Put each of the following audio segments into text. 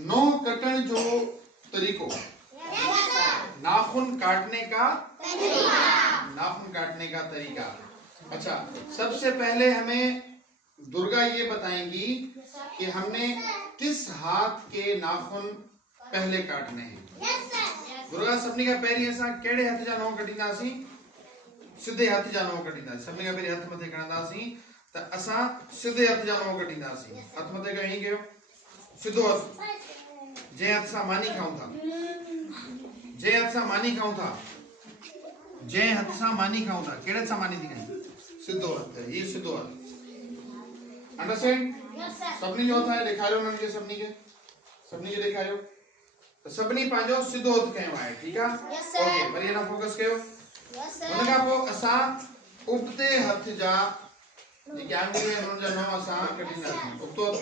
No कटण जो तरीको, नाखून काटने का नाखून काटने का तरीका। अच्छा, सबसे पहले हमें दुर्गा ये बताएंगी कि हमने किस हाथ के नाखून पहले काटने हैं। दुर्गा सभी का पैरी असां केड़े हथ जा नों कटींदासीं? सीधे हथ जा नों कटींदासीं। सभी का पैरी हथ मथे खणंदासीं त असां सीधे हथ जा नों कटींदासीं। हथ मथे कयो, हीअं कयो, सीधो हथ। जे हथ सां मानी खाऊं था, जे हथ सां मानी खाऊं था, जे हथ सां मानी खाऊं था, केड़े हथ सां मानी थी खाई? सीधो हथ, ये सीधो हथ। अंडरस्टैंड? सभी जो हथ है ॾेखारियो उन्हनि खे, सभिनी खे ॾेखारियो। तो सभिनी पंहिंजो सीधो हथ कयो आहे, ठीकु आहे? ओके, वरी अञा फोकस कयो। हुन खां पोइ असां उबते हथ जा जेके आंगुरियूं आहिनि उन्हनि जा नंहुं असां कटींदासीं। उबतो हथ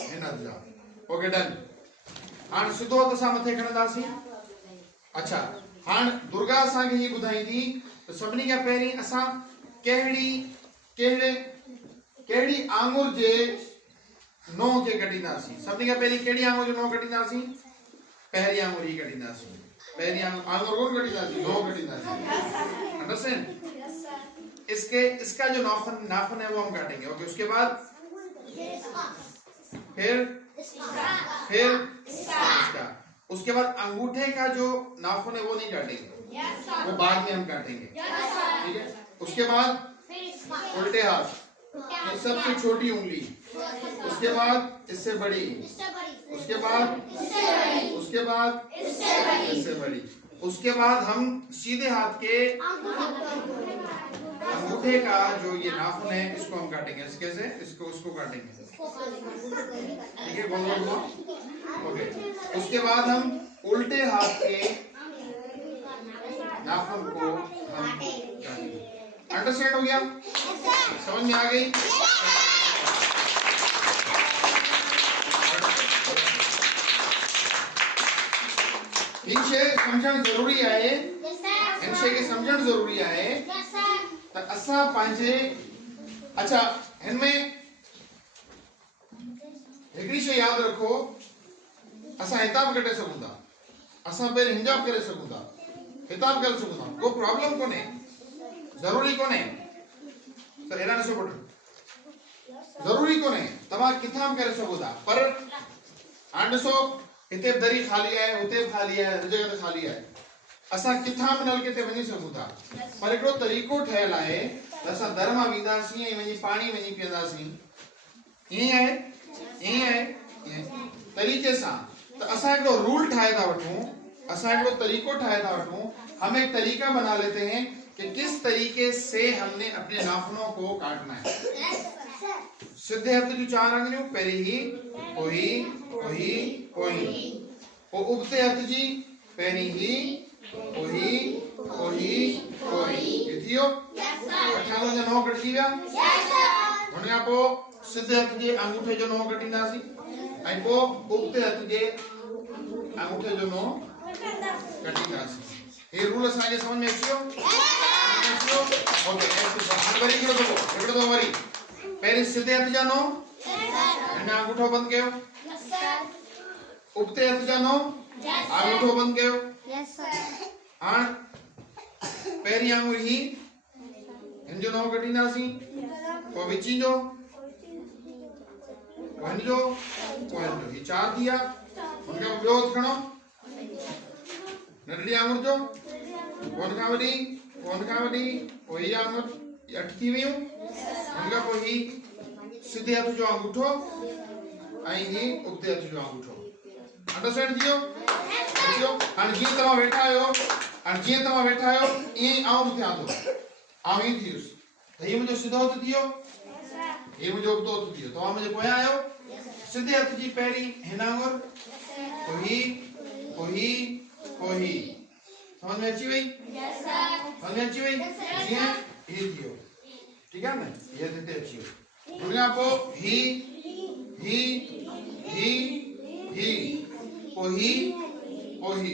हिन हथ जा। Okay, done. हाणे सीधो हथ असां मथे खणंदासीं। अच्छा, हाणे दुर्गा असांखे हीअ ॿुधाईंदी त सभिनी खां पहिरीं असां कहिड़ी आंगुर जे नों खे कटींदासीं। सभिनी खां पहिरीं कहिड़ी आंगुर जो नों कटींदासीं? पहिरीं आंगुर ही कटींदासीं। पहिरीं आंगुर कोन कटींदासीं, नों कटींदासीं। अंडरस्टैंड? इसका जो नाखून है वो हम काटेंगे। ओके, उसके बाद फिर इसका, उसके बाद अंगूठे का जो नाखून है वो नहीं काटेंगे, वो बाद में हम काटेंगे, ठीक है? उसके बाद उल्टे हाथ, ये सबसे छोटी उंगली, उसके बाद इससे बड़ी, उसके बाद इससे बड़ी, उसके बाद हम सीधे हाथ के अंगूठे का जो ये नाखून है इसको हम काटेंगे। इसके से उसको काटेंगे, ठीक है? बोलो। ओके, उसके बाद हम उल्टे हाथ के नाखून को हम काटेंगे। अंडरस्टैंड हो गया? समझ में आ गई? इनसे समझण जरूरी है, इनसे के समझण जरूरी है। तो असां पंहिंजे, अच्छा, इनमें हिकिड़ी शइ याद रखो, असां हिताब कटे सघूं था, असां पहिरीं हिंजाब करे सघूं था, हिताब करे सघूं था, को प्रॉब्लम कोन्हे, जरूरी कोन्हे। तो हेॾा ॾिसो पुट, जरूरी कोन्हे, तव्हां किथां बि करे सघो था। पर हाणे ॾिसो, हिते दरी खाली आहे, हुते बि खाली आहे, हर जगह ते खाली आहे। असां किथां बि नलके ते वञी सघूं था। पर हिकिड़ो तरीक़ो ठहियल आहे त असां दर मां वेंदासीं ऐं वञी पाणी वञी पीअंदासीं। ईअं आहे तरीक़े सां। त असां हिकिड़ो रूल ठाहे था वठूं, असां हिकिड़ो तरीक़ो ठाहे था वठूं। हम एक तरीका बना लेते हैं कि किस तरीके से हमने अपने नाखूनों को काटना है। सीधे हथ की 4 आंगुरियों, पहिरीं ही, पोइ उबते हथ जी पहिरीं ही, ये थियो? 8 आंगुर जा नंहुं कटिजी विया। हुन खां पोइ सीधे हथ जे अंगूठे जो नंहुं कटींदासीं ऐं पोइ उबते हथ जे अंगूठे जो नंहुं कटींदासीं। ये रूल असांखे समझ में अची वियो? ओके, हाणे वरी हिकिड़ो दफ़ो वरी पहिरीं सीधे हथ जा नंहुं, हिन अंगूठो बंदि कयो। उबते हथ जा नंहुं, अंगूठो बंदि कयो। हाणे पहिरीं आंगुर ही, हिन जो नंहुं कटींदासीं, पोइ विची जो, हिन जो, ही 4 थी विया। हुन खां ॿियो हथु खणो, नंढड़ी आंगुर जो, हुन खां वॾी, पोइ हीअ आंगुर, 8 थी वियूं। हुन खां पोइ ही सीधे हथ जो अंगूठो ऐं ही उबते हथ जो अंगूठो। अंडरस्टैंड थियो? हाणे जीअं तव्हां वेठा आहियो, ईअं ई आउं थियां थो, आउं ई थियुसि। त हीअ मुंहिंजो सीधो हथ थियो, हीअ मुंहिंजो उबतो हथ थियो। तव्हां मुंहिंजे पोयां आहियो। सीधे हथ जी पहिरीं हिन आंगुर, पोइ ही। समझ में अची वई? जीअं ही थियो, ठीक है न? ये हिते अची वियो। हुन खां पोइ ही, पोइ ही,